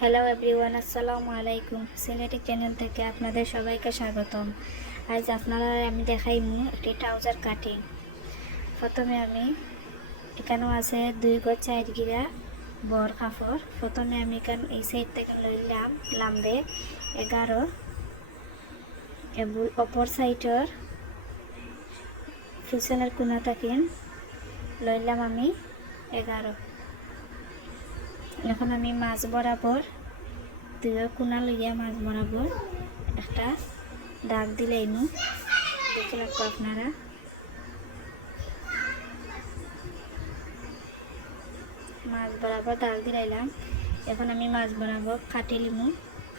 Hello everyone আসসালামু আলাইকুম Sylheti channel থেকে আপনাদের সবাইকে স্বাগতম। আজ আপনারা, আমি দেখাইমু একটি ট্রাউজার কাটিং প্রথমে আমি, এখানেও আছে দুই গজ চার গিরা বর কাপড়। প্রথমে আমি এখান, এই সাইড থেকে লইলাম লাম্বে এগারো। এবং অপর সাইডের পিছনের কোনা থাকিন লইলাম আমি এগারো। এখন আমি মাছ বরাবর দুই কোনা লইয়া মাছ বরাবর একটা দাগ দিলে নু দেখে রাখব আপনারা। মাছ বরাবর দাগ দিলাইলাম এখন আমি মাছ বরাবর কাটি লিমু।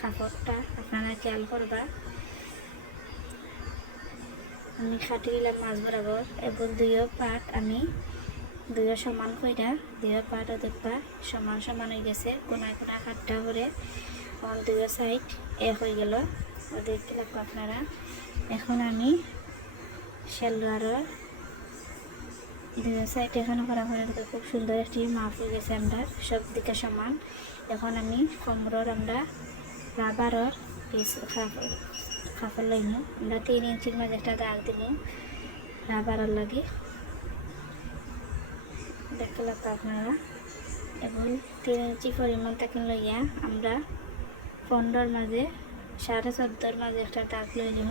কাপড়টা আপনারা খেয়াল করবা। আমি কাটি দিলাম মাছ বরাবর। এবং দুইও পাট আমি দুইও সমান কইরা দুইও পাটও দেখবা সমান সমান হয়ে গেছে। কোনায় কোনায় হাতটা করে দুইও সাইড এক হয়ে গেল। দেখতে লাগবো আপনারা। এখন আমি সেলোয়ারের দুইও সাইড এখানে করা করে খুব সুন্দর একটি মাপ হয়ে গেছে আমরা, সব দিকে সমান। এখন আমি কোমরের আমরা রাবারের পিস কাপড় লইমু। আমরা তিন ইঞ্চির মাঝে একটা দাগ দিব রাবারের লাগে। দেখতে লাগতো আপনারা। এবং তিন ইঞ্চি পরিমাণ তাকে লইয়া আমরা পনেরোর মাঝে, সাড়ে চোদ্দোর মাঝে একটা দাগ লই দিব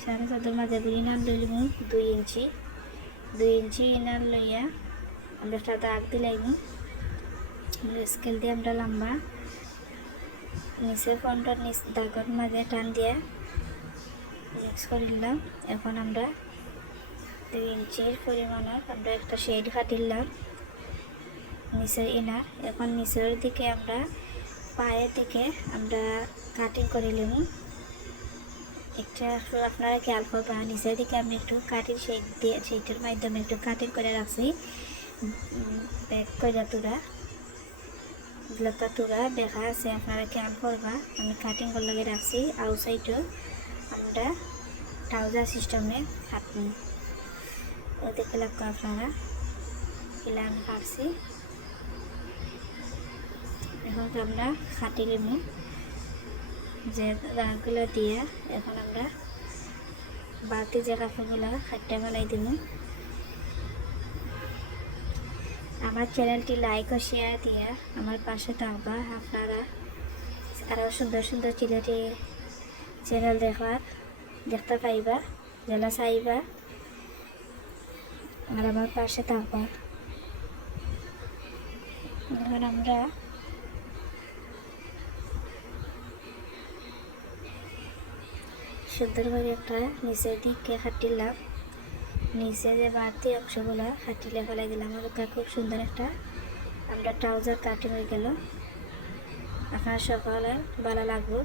সাড়ে চোদ্দোর মাঝে ইনার লই দিব দুই ইঞ্চি। দুই ইঞ্চি ইনার লইয়া আমরা একটা দাগ দিলাইব স্কেল দিয়ে আমরা লম্বা, নিচে ফন্টর নিচ দাগর মাঝে টান দিয়া মিক্স করে দিলাম এখন আমরা দুই ইঞ্চির পরিমাণের আমরা একটা শেড কাটিলাম, নিচের ইনার। এখন নিচের দিকে আমরা পায়ের দিকে আমরা কাটিং করে নিব। একটা আপনারা খেয়াল করবা নিচের দিকে আমি একটু কাটিং শেড দিয়ে শেডের মাধ্যমে একটু কাটিং করে রাখছি। ব্যাক করে তুরা, লতা তুরা দেখা আছে, আপনারা খেয়াল করবা, আমি কাটিং করে লাগে রাখছি আউটসাইডও আমরা ট্রাউজার সিস্টেমে কাটবো দেখে লাগতো আপনারা। এগুলো আমি কাটছি এখন তো আমরা খাটি নেব। যে রাগগুলো দিয়ে এখন আমরা বাড়তি যে কাপড়গুলো খাটটা বানাই দেব। আমার চ্যানেলটি লাইক ও শেয়ার দিয়ে আমার পাশে থাকবা আপনারা। আরও সুন্দর সুন্দর চিলেটি চ্যানেল দেখার দেখতে পাইবা যারা চাইবা। আর আমার পাশে থাকবা এখন আমরা সুন্দর করে একটা নিচের দিকে খাটিলাম নিচে যে বাড়তি অংশগুলো খাটিলে ফেলে দিলাম। ওটা খুব সুন্দর একটা আমরা ট্রাউজার কাটিং হয়ে গেল। আপনার সকালে ভালো লাগবে